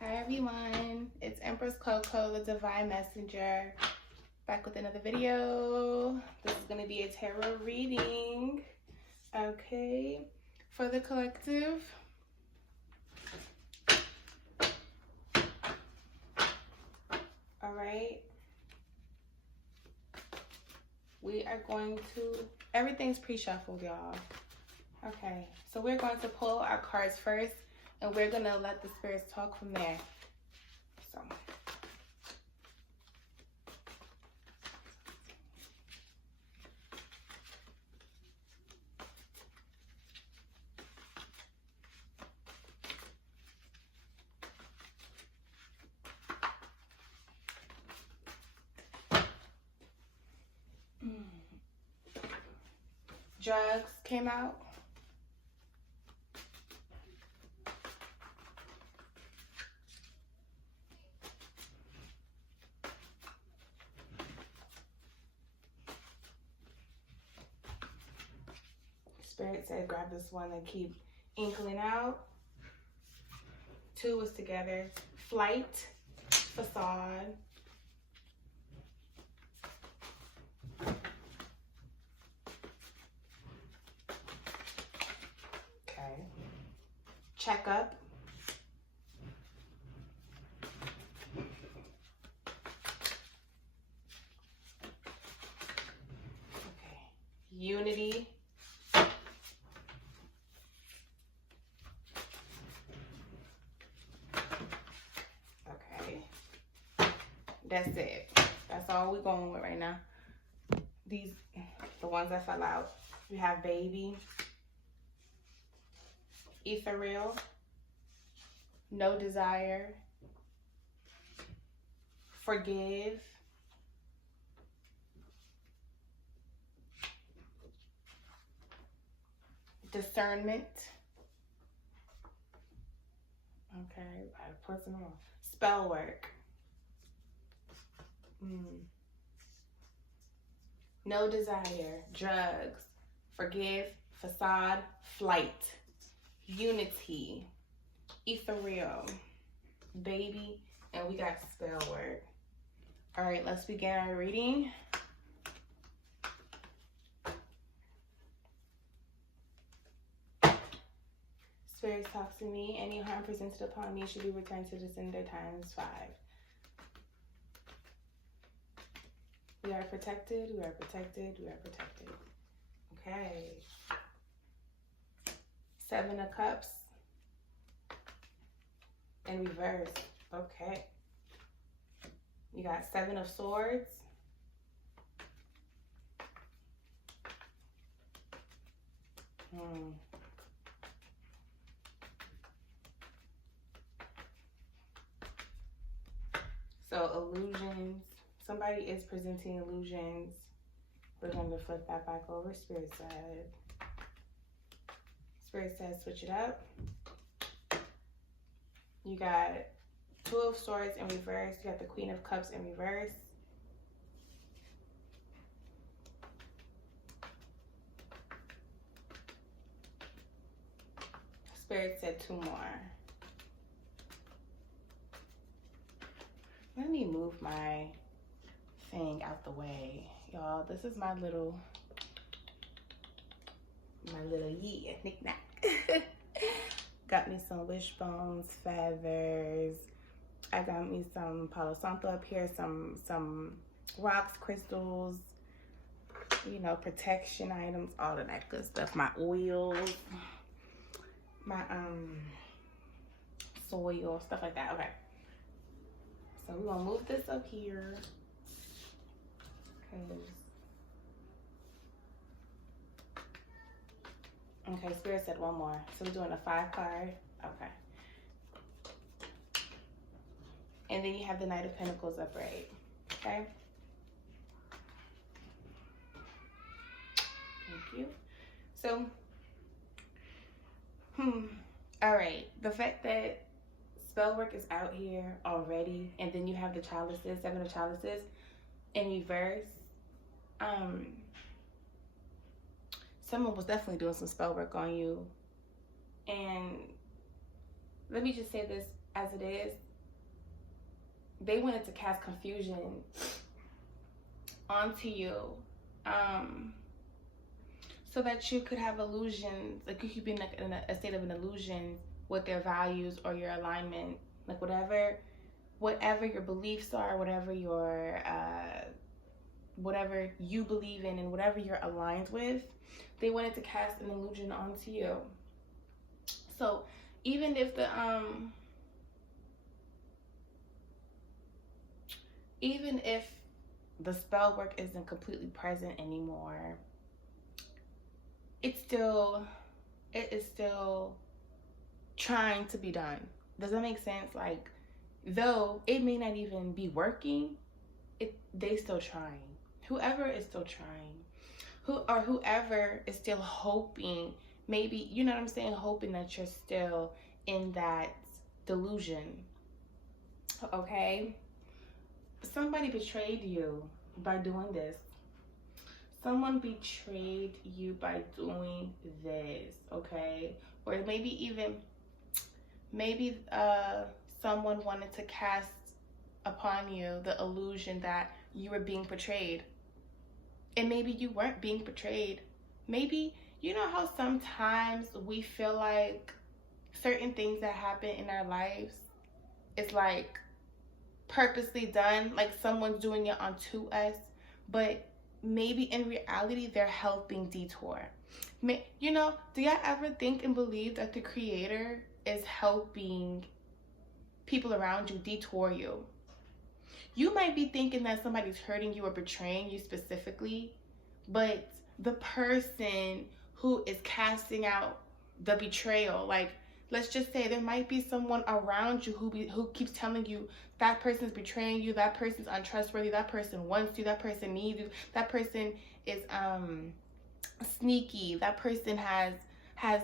Hi everyone, it's Empress Coco, the Divine Messenger, back with another video. This is going to be a tarot reading, okay, for the collective. All right, we are going to, everything's pre-shuffled, y'all. Okay, so we're going to pull our cards first, and we're going to let the spirits talk from there. So. Drugs came out. Spirit said grab this one and keep inkling out. Two was together. Flight, facade. Okay. Checkup. Okay. Unity. Okay. That's it. That's all we're going with right now. These, the ones that fell out. We have baby. Ethereal. No desire. Forgive. Discernment. Okay, I put some more. Spell work. No desire. Drugs. Forgive. Facade. Flight. Unity. Ethereal. Baby. And we got spell work. All right, let's begin our reading. Spirits talk to me. Any harm presented upon me should be returned to the sender times 5. We are protected. We are protected. We are protected. Okay. 7 of Cups. In reverse. Okay. You got 7 of Swords. So illusions. Somebody is presenting illusions. We're going to flip that back over. Spirit says switch it up. You got 2 of Swords in reverse. You got the Queen of Cups in reverse. Spirit said 2 more. Let me move my thing out the way. Y'all, this is my little knick-knack. Got me some wishbones, feathers. I got me some Palo Santo up here, some rocks, crystals, you know, protection items, all of that good stuff. My oils, my soil, stuff like that. Okay. So we're gonna move this up here. Okay, Spirit said 1 more. So we're doing a 5 card. Okay. And then you have the Knight of Pentacles upright. Okay. Thank you. So, all right. The fact that spell work is out here already, and then you have the chalices, 7 of chalices in reverse. Someone was definitely doing some spell work on you. And let me just say this as it is. they wanted to cast confusion onto you, so that you could have illusions, like you could be in like in a state of an illusion with their values or your alignment, like whatever your beliefs are, whatever you believe in and whatever you're aligned with, they wanted to cast an illusion onto you. So even if the spell work isn't completely present anymore, it is still trying to be done. Does that make sense? Like, though it may not even be working, they still trying. Whoever is still trying, whoever is still hoping, maybe, you know what I'm saying, hoping that you're still in that delusion. Okay? Somebody betrayed you by doing this. Someone betrayed you by doing this, okay? Or maybe someone wanted to cast upon you the illusion that you were being betrayed. And maybe you weren't being betrayed. Maybe, you know how sometimes we feel like certain things that happen in our lives is like purposely done, like someone's doing it onto us, but maybe in reality they're helping detour. You know, do y'all ever think and believe that the Creator is helping people around you detour you? You might be thinking that somebody's hurting you or betraying you specifically, but the person who is casting out the betrayal, like, let's just say there might be someone around you who keeps telling you that person's betraying you, that person's untrustworthy, that person wants you, that person needs you, that person is sneaky, that person has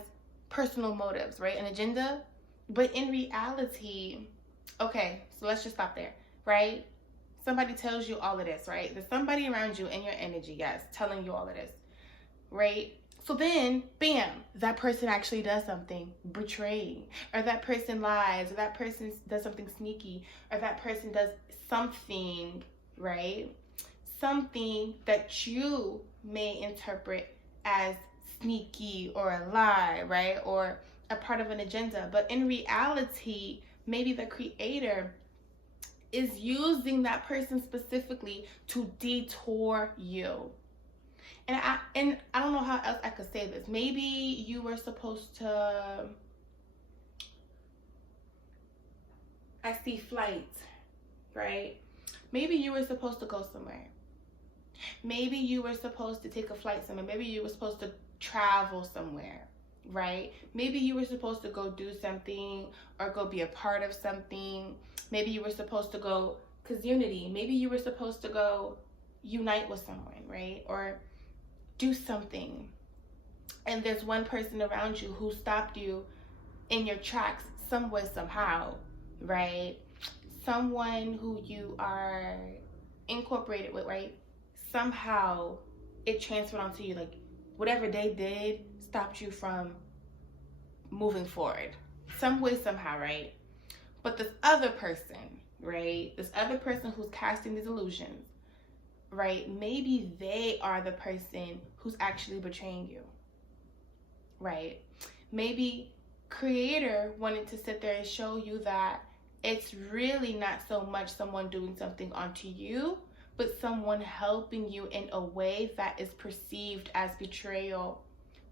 personal motives, right? An agenda. But in reality, okay, so let's just stop there, right? Somebody tells you all of this, right? There's somebody around you in your energy, yes, telling you all of this, right? So then, bam, that person actually does something betraying, or that person lies, or that person does something sneaky, or that person does something, right? Something that you may interpret as sneaky or a lie, right? Or a part of an agenda. But in reality, maybe the Creator is using that person specifically to detour you. And I don't know how else I could say this. Maybe you were supposed to, I see flights, right? Maybe you were supposed to go somewhere. Maybe you were supposed to take a flight somewhere. Maybe you were supposed to travel somewhere, right? Maybe you were supposed to go do something or go be a part of something. Maybe you were supposed to go, because unity, maybe you were supposed to go unite with someone, right? Or do something. And there's one person around you who stopped you in your tracks some way, somehow, right? Someone who you are incorporated with, right? Somehow it transferred onto you, like whatever they did stopped you from moving forward. Some way, somehow, right? But this other person, right? This other person who's casting these illusions, right? Maybe they are the person who's actually betraying you, right? Maybe Creator wanted to sit there and show you that it's really not so much someone doing something onto you, but someone helping you in a way that is perceived as betrayal.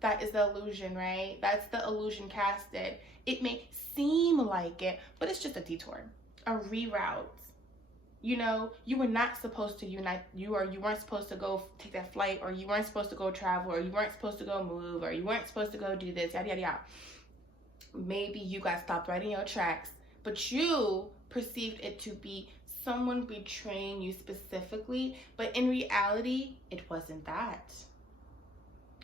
That is the illusion, right? That's the illusion casted. It may seem like it, but it's just a detour, a reroute. You know, you were not supposed to unite, you weren't supposed to go take that flight, or you weren't supposed to go travel, or you weren't supposed to go move, or you weren't supposed to go do this, yada, yada, yada. Maybe you got stopped right in your tracks, but you perceived it to be someone betraying you specifically, but in reality, it wasn't that,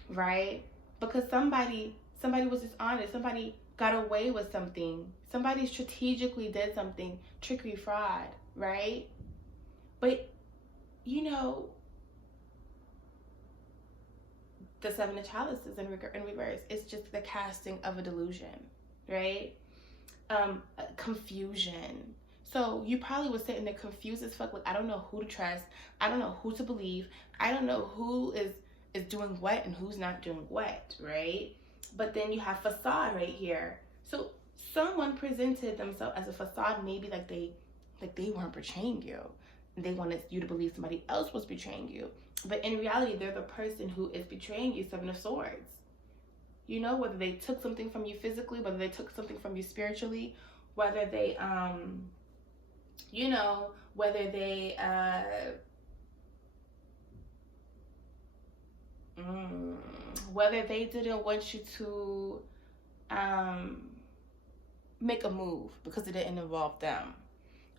right? Because somebody was dishonest, somebody got away with something, somebody strategically did something, trickery, fraud, right? But, you know, the Seven of Chalices in reverse, it's just the casting of a delusion, right? Confusion. So you probably was sitting there confused as fuck. Like, I don't know who to trust. I don't know who to believe. I don't know who is doing what and who's not doing what, right? But then you have facade right here. So someone presented themselves as a facade, maybe like they weren't betraying you. They wanted you to believe somebody else was betraying you. But in reality, they're the person who is betraying you. Seven of Swords. You know, whether they took something from you physically, whether they took something from you spiritually, whether they you know, whether they whether they didn't want you to make a move because it didn't involve them.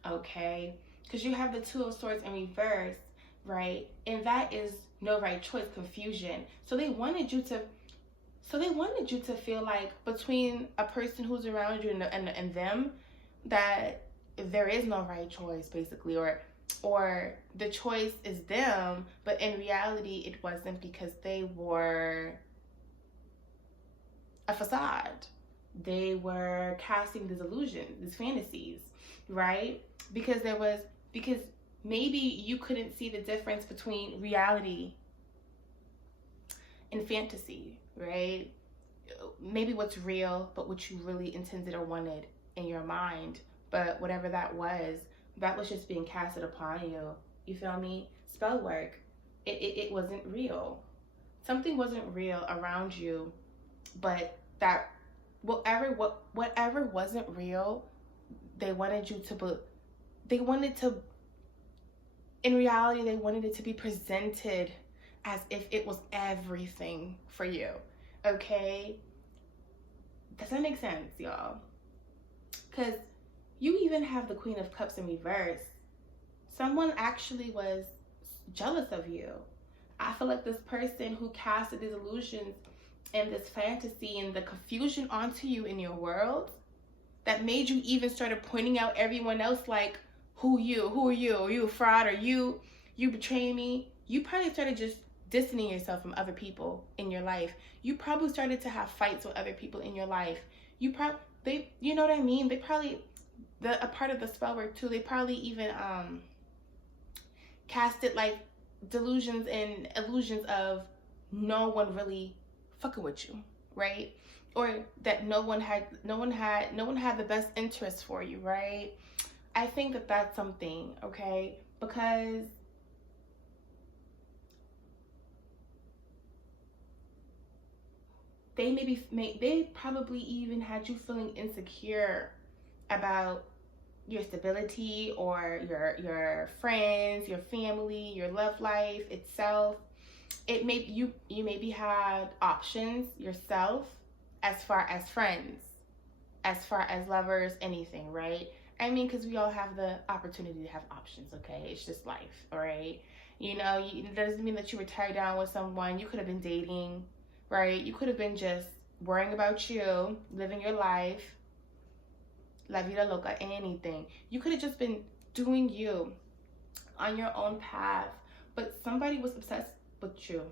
Okay, because you have the Two of Swords in reverse, right? And that is no right choice, confusion. So they wanted you to feel like between a person who's around you and them, that there is no right choice, basically, or the choice is them, but in reality it wasn't, because they were a facade. They were casting these illusions, these fantasies, right? Because maybe you couldn't see the difference between reality and fantasy, right? Maybe what's real, but what you really intended or wanted in your mind. But whatever that was just being casted upon you. You feel me? Spell work. It wasn't real. Something wasn't real around you, but that whatever wasn't real, they wanted in reality, they wanted it to be presented as if it was everything for you. Okay? Does that make sense, y'all? Because you even have the Queen of Cups in reverse. Someone actually was jealous of you. I feel like this person who casted these illusions and this fantasy and the confusion onto you in your world, that made you even started pointing out everyone else, like, who are you? Are you a fraud? Are you betraying me? You probably started just distancing yourself from other people in your life. You probably started to have fights with other people in your life. You know what I mean? They probably, a part of the spell work too, they probably even casted like delusions and illusions of no one really fucking with you, right? Or that no one had the best interest for you, right? I think that that's something, okay? Because they probably even had you feeling insecure about your stability or your friends, your family, your love life itself. It may you maybe had options yourself as far as friends, as far as lovers, anything, right? I mean, because we all have the opportunity to have options, okay? It's just life, all right? You know, it doesn't mean that you were tied down with someone. You could have been dating, right? You could have been just worrying about you, living your life, la vida loca, anything. You could have just been doing you on your own path, but somebody was obsessed with you.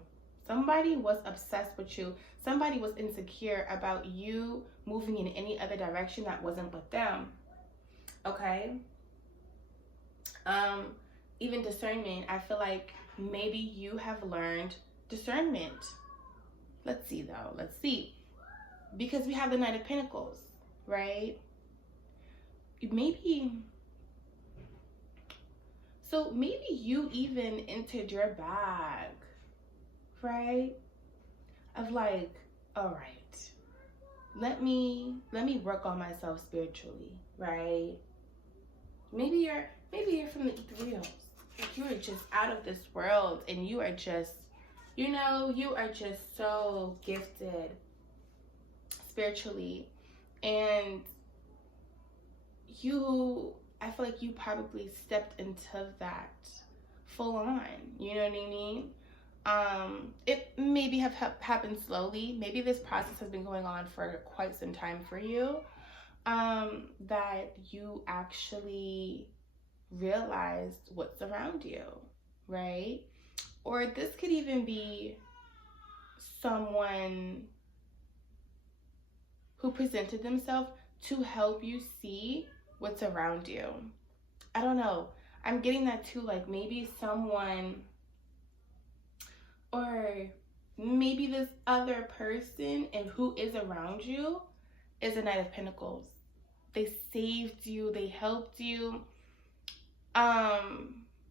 Somebody was obsessed with you. Somebody was insecure about you moving in any other direction that wasn't with them. Okay? Even discernment, I feel like maybe you have learned discernment. Let's see though. Let's see. Because we have the Knight of Pentacles, right? Maybe you even entered your bag, right? Of like, all right, let me work on myself spiritually, right? Maybe you're from the ethereals. You are just out of this world, and you are just, you are just so gifted spiritually, and I feel like you probably stepped into that full on. You know what I mean? It maybe have happened slowly. Maybe this process has been going on for quite some time for you. That you actually realized what's around you, right? Or this could even be someone who presented themselves to help you see what's around you, I don't know. I'm getting that too. Like maybe someone, or maybe this other person and who is around you is a Knight of Pentacles. They saved you. They helped you.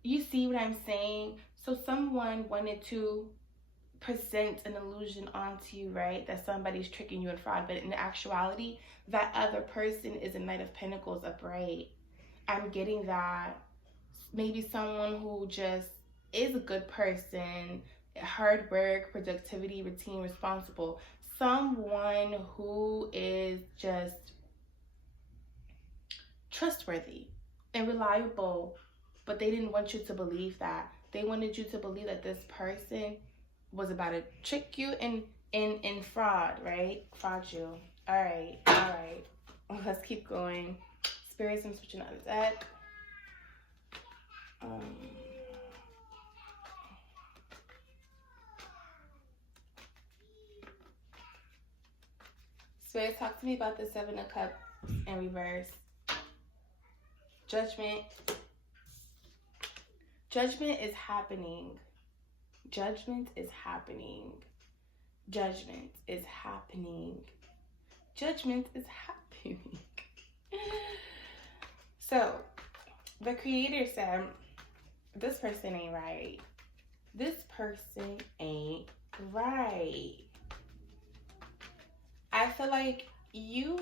You see what I'm saying? So someone wanted to present an illusion onto you, right? That somebody's tricking you and fraud, but in actuality, that other person is a Knight of Pentacles upright. I'm getting that. Maybe someone who just is a good person, hard work, productivity, routine, responsible. Someone who is just trustworthy and reliable, but they didn't want you to believe that. They wanted you to believe that this person was about to trick you and fraud, right? Fraud you. All right. Let's keep going. Spirits, I'm switching out of deck. Spirits, talk to me about the Seven of Cups in reverse. Judgment. Judgment is happening. Judgment is happening. Judgment is happening. Judgment is happening. So, the Creator said, this person ain't right. This person ain't right. I feel like your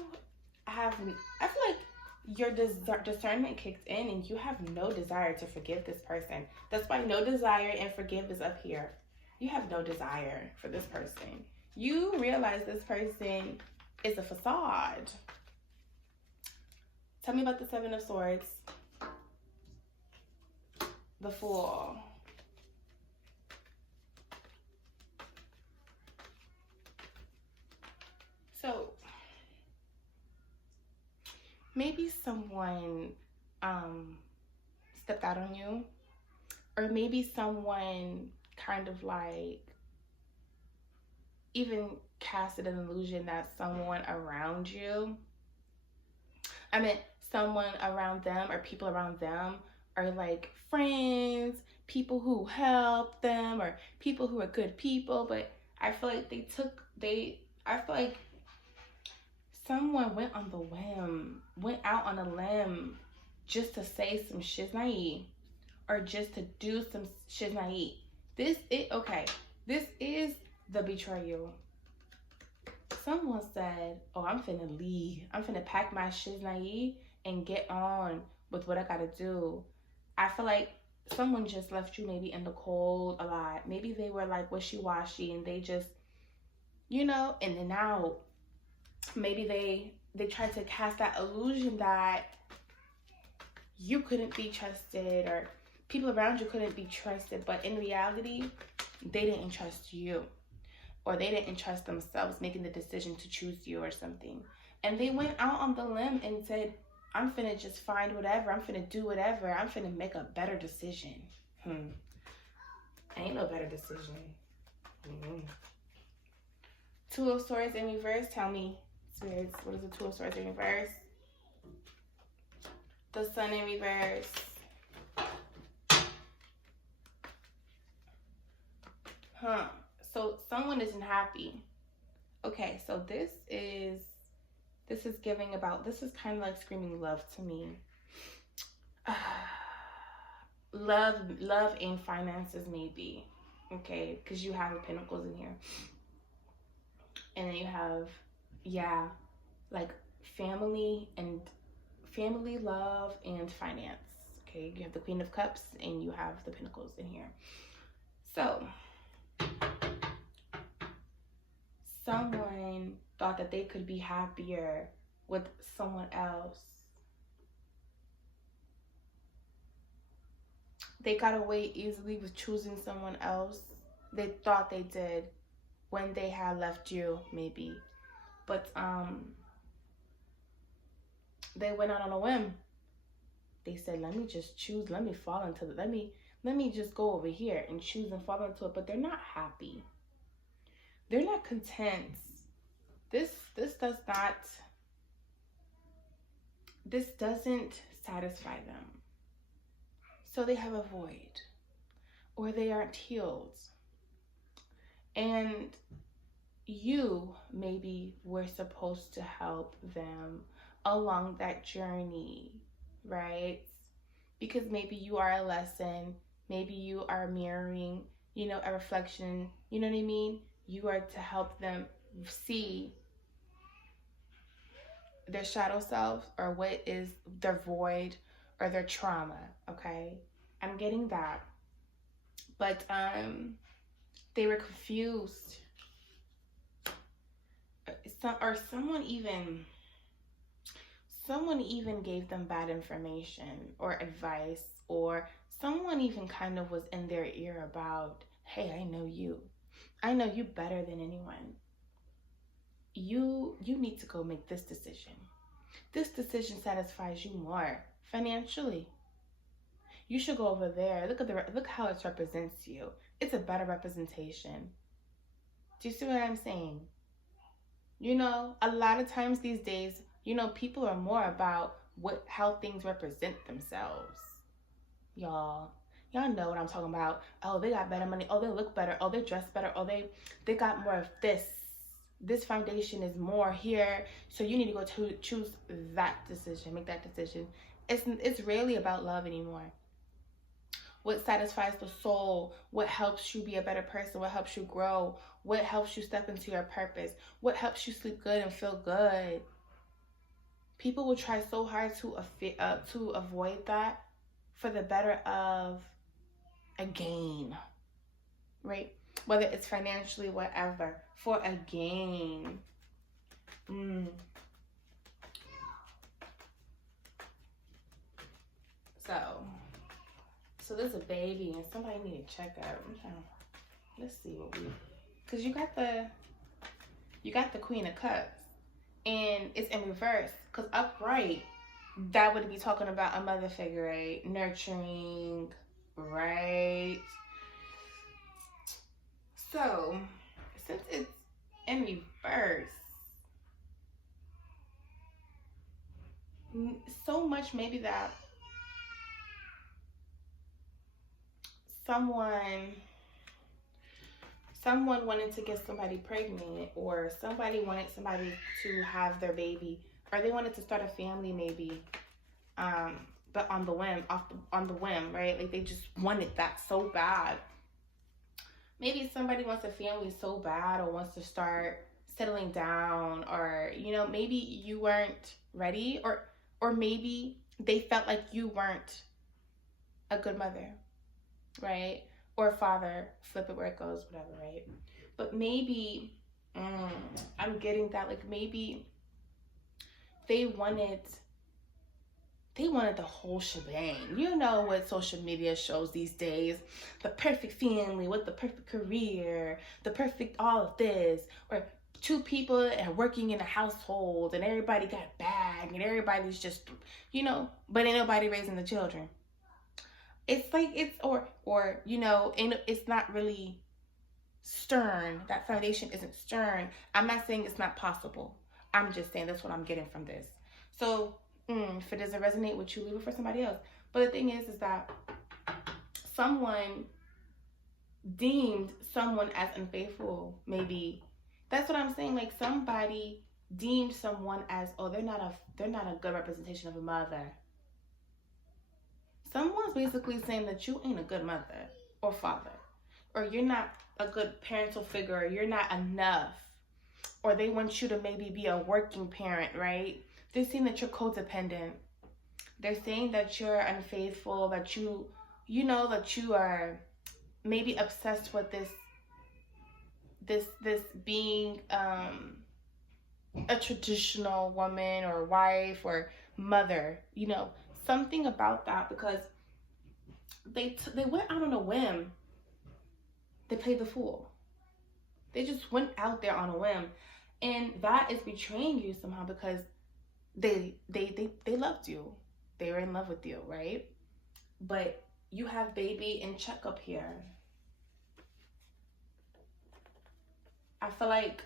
discernment kicked in and you have no desire to forgive this person. That's why no desire and forgive is up here. You have no desire for this person. You realize this person is a facade. Tell me about the Seven of Swords. The Fool. So, maybe someone stepped out on you, or maybe someone kind of like even casted an illusion that someone around you, someone around them or people around them are like friends, people who help them, or people who are good people. But I feel like I feel like someone went on the whim, went out on a limb just to say some shiznai, or just to do some shiznai. This is the betrayal. Someone said, oh, I'm finna leave. I'm finna pack my shiznai and get on with what I gotta do. I feel like someone just left you maybe in the cold a lot. Maybe they were like wishy-washy and they just, in and out. Maybe they tried to cast that illusion that you couldn't be trusted or people around you couldn't be trusted. But in reality, they didn't trust you, or they didn't trust themselves making the decision to choose you or something. And they went out on the limb and said, I'm finna just find whatever. I'm finna do whatever. I'm finna make a better decision. Ain't no better decision. Two of Swords in reverse. Tell me, spirits, what is the Two of Swords in reverse? The Sun in reverse. So someone isn't happy. Okay, so this is giving about, this is kind of like screaming love to me. Love and finances maybe. Okay, because you have the Pentacles in here. And then you have, like family, love, and finance. Okay, you have the Queen of Cups and you have the Pentacles in here. So, someone thought that they could be happier with someone else. They got away easily with choosing someone else. They thought they did when they had left you, maybe. But they went out on a whim. They said, let me just choose, let me fall into it. Let me just go over here and choose and fall into it. But they're not happy. They're not content. This doesn't satisfy them. So they have a void, or they aren't healed. And you maybe were supposed to help them along that journey, right? Because maybe you are a lesson, maybe you are mirroring, a reflection, you know what I mean? You are to help them see their shadow self, or what is their void or their trauma, okay? I'm getting that. But they were confused. Someone even gave them bad information or advice, or someone even kind of was in their ear about, hey, I know you better than anyone. You need to go make this decision. This decision satisfies you more financially. You should go over there. Look how it represents you. It's a better representation. Do you see what I'm saying? A lot of times these days, people are more about how things represent themselves. Y'all know what I'm talking about. Oh, they got better money. Oh, they look better. Oh, they dress better. Oh, they got more of this. This foundation is more here. So you need to go to choose that decision, make that decision. It's rarely about love anymore. What satisfies the soul, what helps you be a better person, what helps you grow, what helps you step into your purpose, what helps you sleep good and feel good. People will try so hard to avoid that for the better of a gain, right? Whether it's financially, whatever, for a gain. So there's a baby and somebody need to check out. Let's see what because you got the Queen of Cups, and it's in reverse. Because upright, that would be talking about a mother figure, right? Nurturing, right? So since it's in reverse, so much maybe that someone wanted to get somebody pregnant, or somebody wanted somebody to have their baby, or they wanted to start a family maybe, but on the whim, right? Like they just wanted that so bad. Maybe somebody wants a family so bad, or wants to start settling down, or maybe you weren't ready, or maybe they felt like you weren't a good mother, right? Or father, flip it where it goes, whatever, right? But maybe, I'm getting that, like maybe they wanted the whole shebang. You know what social media shows these days, the perfect family with the perfect career, the perfect all of this, or two people are working in a household and everybody got a bag and everybody's just, but ain't nobody raising the children. It's like it's and it's not really stern. That foundation isn't stern. I'm not saying it's not possible. I'm just saying that's what I'm getting from this. So if it doesn't resonate with you, leave it for somebody else. But the thing is that someone deemed someone as unfaithful. Maybe that's what I'm saying. Like somebody deemed someone as, oh, they're not a good representation of a mother. Someone's basically saying that you ain't a good mother or father, or you're not a good parental figure, or you're not enough, or they want you to maybe be a working parent, right? They're saying that you're codependent. They're saying that you're unfaithful, that you are maybe obsessed with this being a traditional woman or wife or mother, something about that, because they went out on a whim. They played the fool. They just went out there on a whim, and that is betraying you somehow, because they loved you. They were in love with you, right? But you have baby in checkup here. I feel like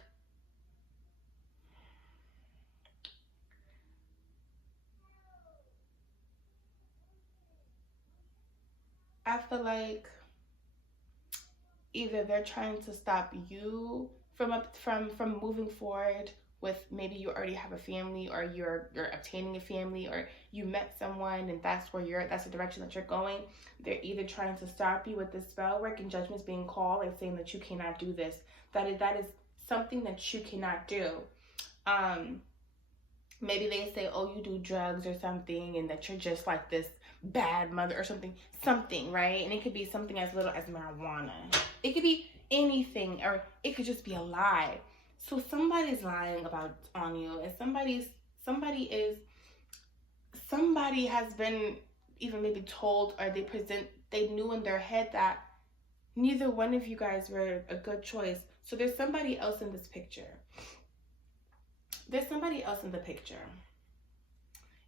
I feel like either they're trying to stop you from moving forward with, maybe you already have a family, or you're obtaining a family, or you met someone and that's the direction that you're going. They're either trying to stop you with the spell work and judgments being called, like saying that you cannot do this. That is something that you cannot do. Maybe they say, oh, you do drugs or something, and that you're just like this bad mother or something, right? And it could be something as little as marijuana. It could be anything, or it could just be a lie. So somebody's lying on you, and somebody has been even maybe told, or they knew in their head that neither one of you guys were a good choice. So there's somebody else in this picture. There's somebody else in the picture.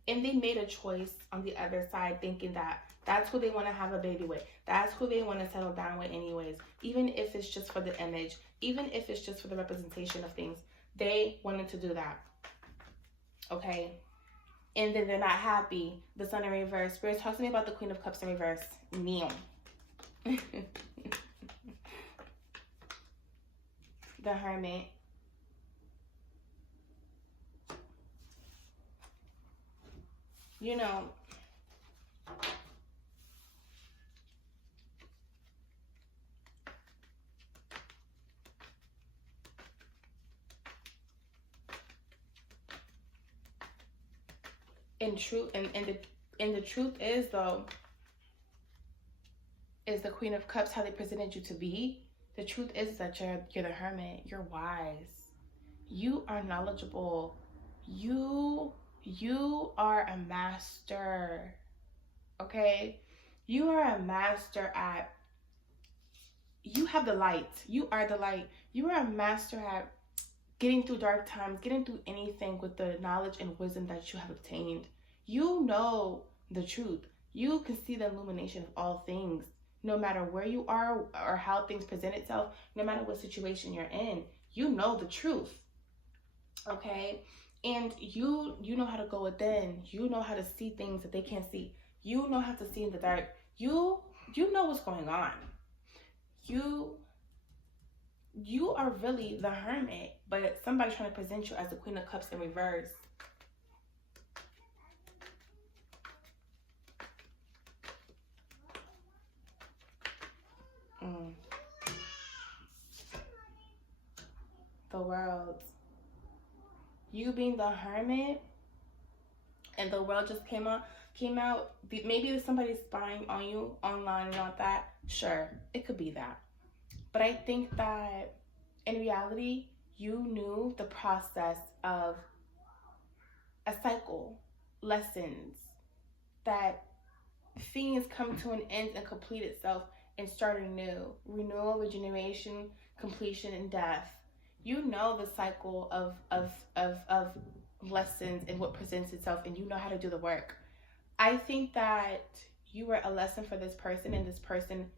And they made a choice on the other side, thinking that that's who they want to have a baby with. That's who they want to settle down with anyways. Even if it's just for the image, even if it's just for the representation of things, they wanted to do that. Okay? And then they're not happy. The Sun in reverse. Spirit, talk to me about the Queen of Cups in reverse. Neil. The Hermit. You know, in truth, and the truth is, though, is the Queen of Cups how they presented you to be. The truth is that you're the Hermit. You're wise. You are knowledgeable. You are a master. Okay? You are a master at, you have the light. You are the light. You are a master at getting through dark times, getting through anything with the knowledge and wisdom that you have obtained. You know the truth. You can see the illumination of all things, no matter where you are or how things present itself, no matter what situation you're in. You know the truth. Okay? And you know how to go within. You know how to see things that they can't see. You know how to see in the dark. You know what's going on. You are really the Hermit, but somebody's trying to present you as the Queen of Cups in reverse. The World. You being the Hermit, and the World just came out. Maybe there's somebody spying on you online and all that. Sure, it could be that. But I think that in reality, you knew the process of a cycle, lessons, that things come to an end and complete itself and start anew. Renewal, regeneration, completion, and death. You know the cycle of lessons and what presents itself, and you know how to do the work. I think that you were a lesson for this person, and this person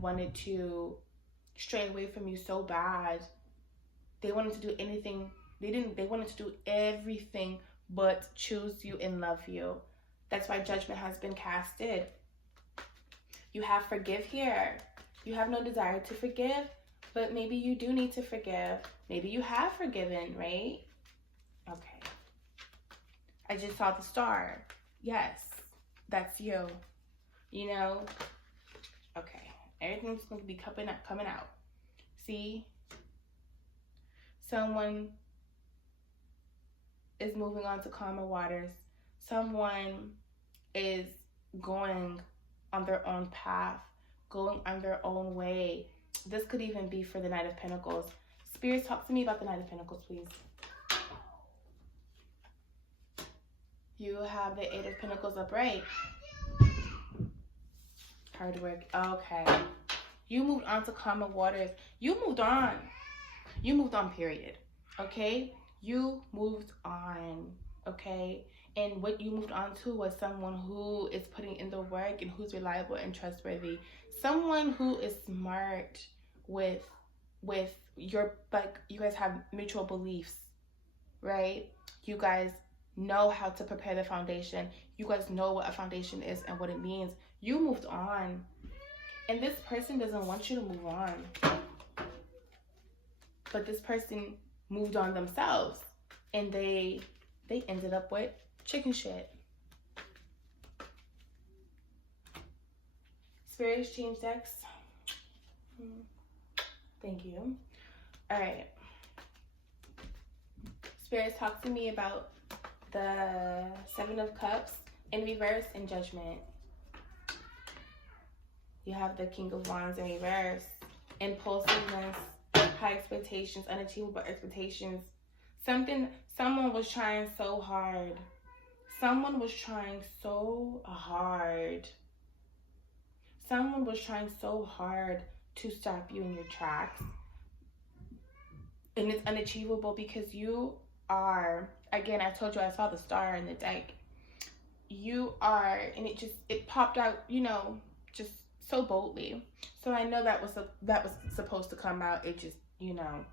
wanted to stray away from you so bad. They wanted to do anything. They wanted to do everything but choose you and love you. That's why judgment has been casted. You have forgive here. You have no desire to forgive, but maybe you do need to forgive. Maybe you have forgiven, right? Okay. I just saw the star. Yes, that's you. You know? Okay. Everything's going to be coming out. See? Someone is moving on to calmer waters. Someone is going on their own path, going on their own way. This could even be for the Knight of Pentacles. Spirits, talk to me about the Knight of Pentacles, please. You have the Eight of Pentacles upright. Hard work. Okay. You moved on to calmer waters. You moved on. You moved on, period. Okay? You moved on. Okay? And what you moved on to was someone who is putting in the work and who's reliable and trustworthy. Someone who is smart with your, like, you guys have mutual beliefs, right? You guys know how to prepare the foundation. You guys know what a foundation is and what it means. You moved on. And this person doesn't want you to move on. But this person moved on themselves. And they ended up with chicken shit. Spirit exchange decks. Thank you. All right. Spirits, talk to me about the Seven of Cups in reverse and Judgment. You have the King of Wands in reverse. Impulsiveness, high expectations, unachievable expectations. Someone was trying so hard. Someone was trying so hard. Someone was trying so hard to stop you in your tracks. And it's unachievable because you are, again, I told you I saw the star in the deck. You are, and it popped out, you know, just so boldly. So I know that was supposed to come out. It just, you know,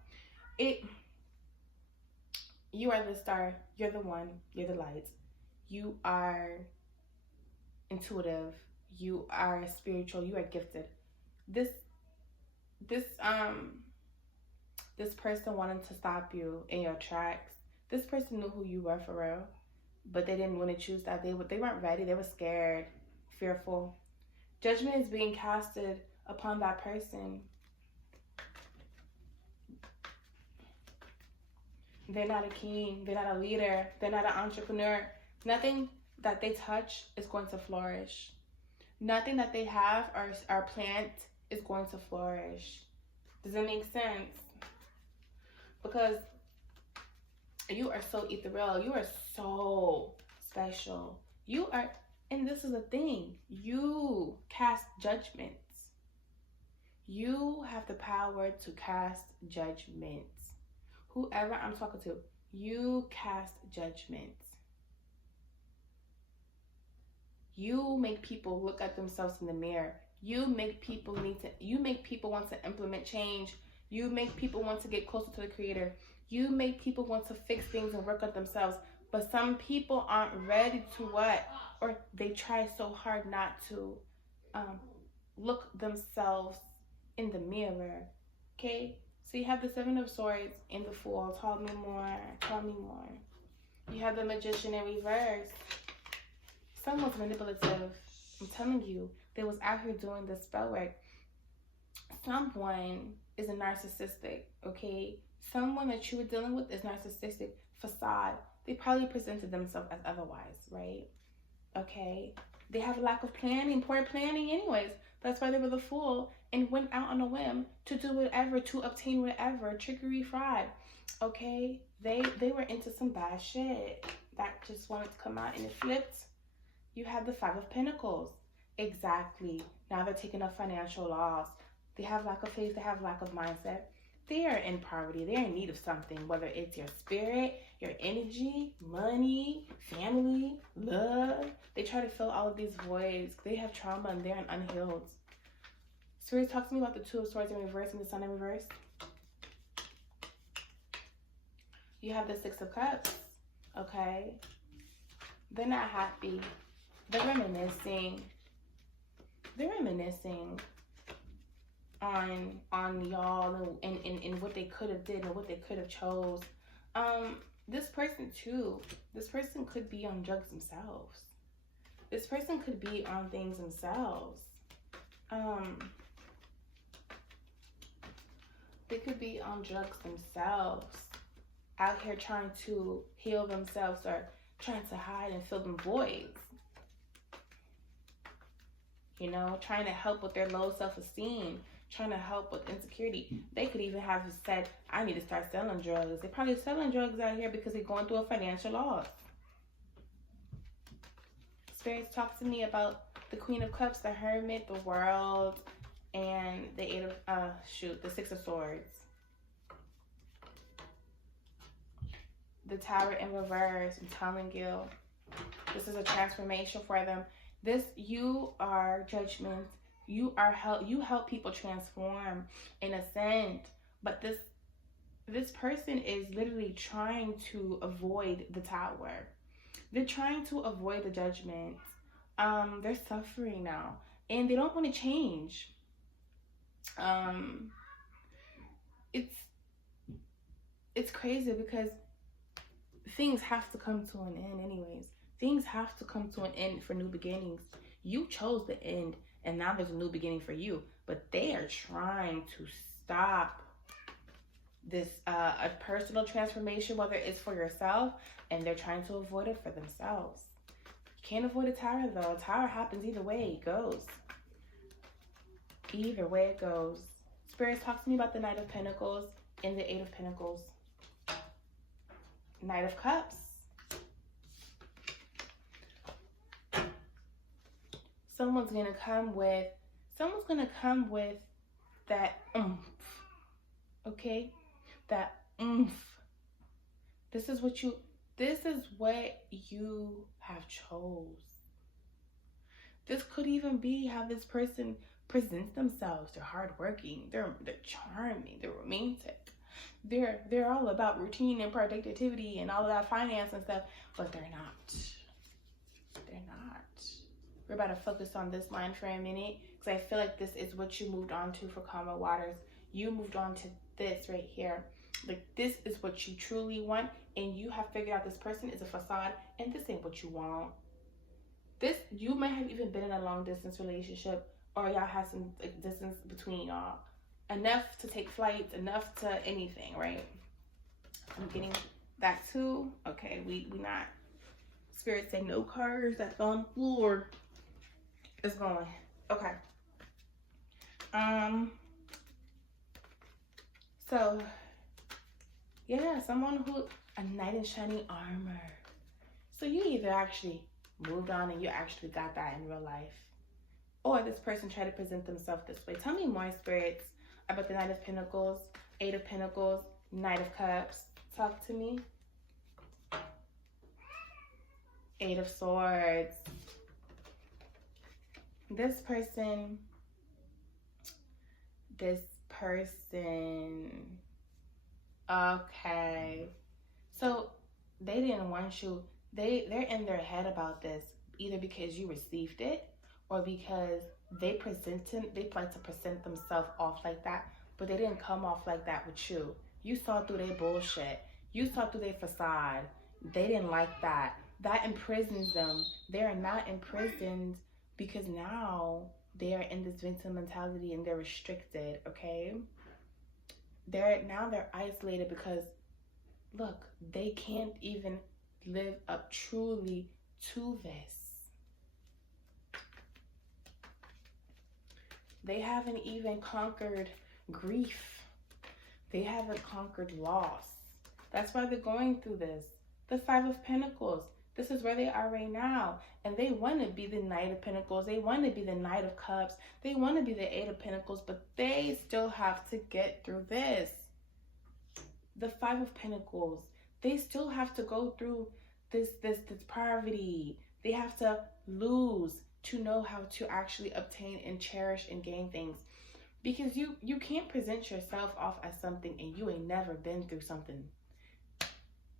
you are the star. You're the one. You're the light. You are intuitive. You are spiritual. You are gifted. This person wanted to stop you in your tracks. This person knew who you were for real, but they didn't want to choose that. They weren't ready. They were scared, fearful. Judgment is being casted upon that person. They're not a king. They're not a leader. They're not an entrepreneur. Nothing that they touch is going to flourish. Nothing that they have or plant is going to flourish. Does it make sense? Because you are so ethereal. You are so special. You are, and this is a thing. You cast judgments. You have the power to cast judgments. Whoever I'm talking to, you cast judgments. You make people look at themselves in the mirror. You make people want to implement change. You make people want to get closer to the Creator. You make people want to fix things and work on themselves. But some people aren't ready to what? Or they try so hard not to look themselves in the mirror. Okay? So you have the Seven of Swords and the Fool. Tell me more. Tell me more. You have the Magician in reverse. Someone's manipulative. I'm telling you, they was out here doing the spell work. Someone is a narcissistic, okay? Someone that you were dealing with is narcissistic. Facade. They probably presented themselves as otherwise, right? Okay? They have a lack of planning, poor planning anyways. That's why they were the Fool and went out on a whim to do whatever, to obtain whatever. Trickery, fraud, okay? They were into some bad shit that just wanted to come out, and it flipped. You had the Five of Pentacles. Exactly. Now they're taking up financial loss. They have lack of faith. They have lack of mindset. They are in poverty. They're in need of something, whether it's your spirit, your energy, money, family, love. They try to fill all of these voids. They have trauma and they're unhealed. Spirit, talk to me about the Two of Swords in reverse and the Sun in reverse. You have the Six of Cups. Okay? They're not happy. They're reminiscing. They're reminiscing on y'all and what they could have did and what they could have chose. This person too, this person could be on drugs themselves. This person could be on things themselves. They could be on drugs themselves, out here trying to heal themselves or trying to hide and fill them voids. You know, trying to help with their low self-esteem, trying to help with insecurity. They could even have said, I need to start selling drugs. They're probably selling drugs out here because they're going through a financial loss. Spirits, talk to me about the Queen of Cups, the Hermit, the World, and the the Six of Swords. The Tower in reverse. I'm telling you, this is a transformation for them. You are judgment. You help people transform and ascend. But this person is literally trying to avoid the Tower. They're trying to avoid the judgment. They're suffering now, and they don't want to change. It's crazy because things have to come to an end anyways. Things have to come to an end for new beginnings. You chose the end, and now there's a new beginning for you. But they are trying to stop this a personal transformation, whether it's for yourself, and they're trying to avoid it for themselves. You can't avoid a tower though. A tower happens either way it goes. Either way it goes. Spirits, talk to me about the Knight of Pentacles and the Eight of Pentacles. Knight of Cups. Someone's gonna come with that oomph. Okay? That oomph. This is what you have chose. This could even be how this person presents themselves. They're hardworking, they're charming, they're romantic. They're all about routine and productivity and all of that finance and stuff, but they're not. They're not. We're about to focus on this line for a minute because I feel like this is what you moved on to for Calm Waters. You moved on to this right here. Like, this is what you truly want, and you have figured out this person is a facade, and this ain't what you want. You may have even been in a long distance relationship, or y'all have some distance between y'all. Enough to take flights, enough to anything, right? I'm getting that too. Okay, we not. Spirit say no cars that's on the floor. It's going. Okay. So yeah, someone who a knight in shining armor. So you either actually moved on and you actually got that in real life, or this person tried to present themselves this way. Tell me more, spirits, about the Knight of Pentacles, Eight of Pentacles, Knight of Cups. Talk to me. Eight of Swords. This person. Okay. So they didn't want you. They're in their head about this, either because you received it or because they like to present themselves off like that, but they didn't come off like that with you. You saw through their bullshit. You saw through their facade. They didn't like that. That imprisons them. They are not imprisoned because now they are in this victim mentality and they're restricted, okay? They're isolated because, look, they can't even live up truly to this. They haven't even conquered grief. They haven't conquered loss. That's why they're going through this. The Five of Pentacles. This is where they are right now. And they want to be the Knight of Pentacles. They want to be the Knight of Cups. They want to be the Eight of Pentacles. But they still have to get through this. The Five of Pentacles. They still have to go through this poverty. They have to lose to know how to actually obtain and cherish and gain things. Because you can't present yourself off as something and you ain't never been through something.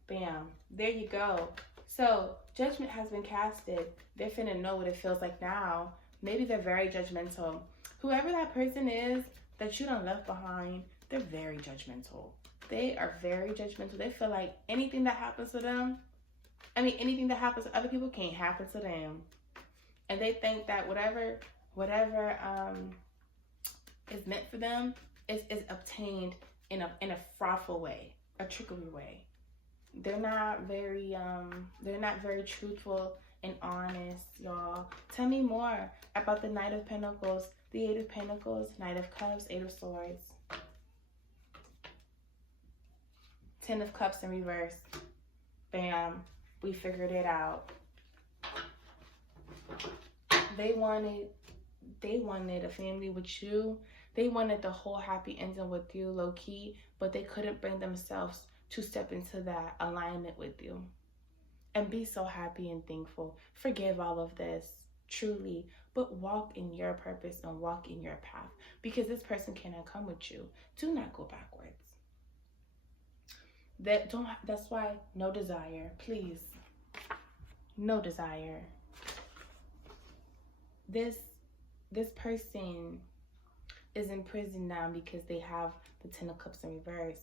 Bam. There you go. So, judgment has been casted. They're finna know what it feels like now. Maybe they're very judgmental. Whoever that person is that you done left behind, they're very judgmental. They are very judgmental. They feel like anything that happens to them, anything that happens to other people can't happen to them. And they think that whatever is meant for them is obtained in a fraudful way, a trickery way. They're not very truthful and honest, y'all. Tell me more about the Knight of Pentacles, the Eight of Pentacles, Knight of Cups, Eight of Swords, Ten of Cups in reverse. Bam. We figured it out. They wanted a family with you. They wanted the whole happy ending with you, low key, but they couldn't bring themselves to step into that alignment with you and be so happy and thankful. Forgive all of this, truly, but walk in your purpose and walk in your path, because this person cannot come with you. Do not go backwards. That's why no desire, please. no desire. This person is in prison now because they have the Ten of Cups in reverse.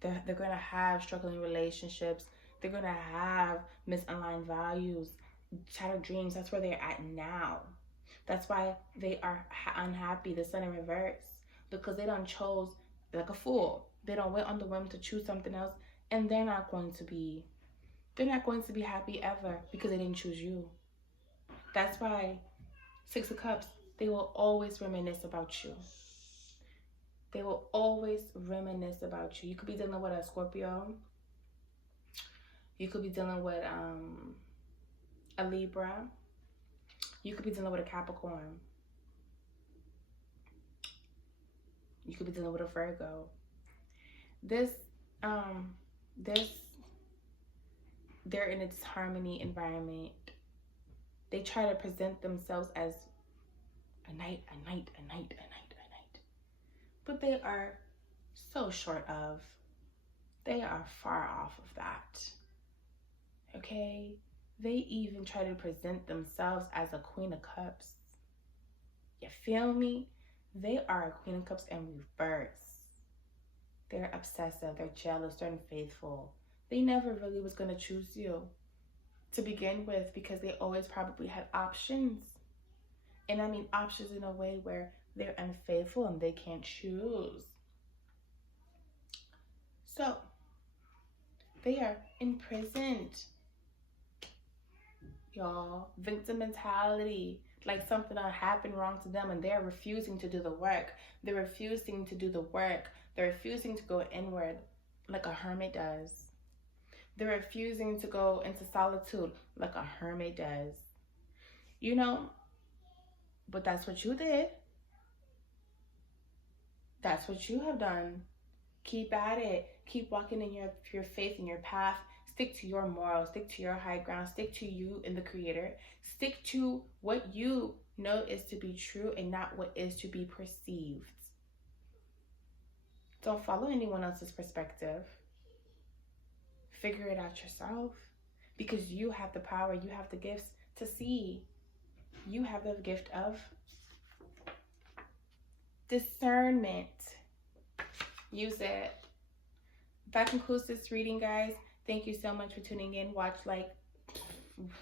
They're going to have struggling relationships. They're going to have misaligned values, shattered dreams. That's where they're at now. That's why they are unhappy, the Sun in reverse, because they done chose like a fool. They don't wait on the whim to choose something else, and they're not going to be happy ever because they didn't choose you. That's why Six of Cups, they will always reminisce about you. They will always reminisce about you. You could be dealing with a Scorpio. You could be dealing with a Libra. You could be dealing with a Capricorn. You could be dealing with a Virgo. They're in a disharmony environment. They try to present themselves as a knight. But they are so short of. They are far off of that. Okay? They even try to present themselves as a Queen of Cups. You feel me? They are a Queen of Cups in reverse. They're obsessive, they're jealous, they're unfaithful. They never really was going to choose you to begin with because they always probably had options. And I mean options in a way where they're unfaithful and they can't choose. So, they are imprisoned. Y'all, victim mentality, like something happened wrong to them and they're refusing to do the work. They're refusing to do the work. They're refusing to go inward like a hermit does. They're refusing to go into solitude like a hermit does. You know, but that's what you did. That's what you have done. Keep at it. Keep walking in your faith and your path. Stick to your morals. Stick to your high ground. Stick to you and the Creator. Stick to what you know is to be true and not what is to be perceived. Don't follow anyone else's perspective. Figure it out yourself because you have the power. You have the gifts to see. You have the gift of discernment. Use it. That concludes this reading, guys. Thank you so much for tuning in.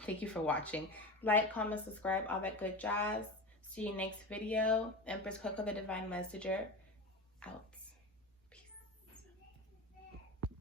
Thank you for watching. Like, comment, subscribe, all that good jazz. See you next video. Empress Coco, the Divine Messenger.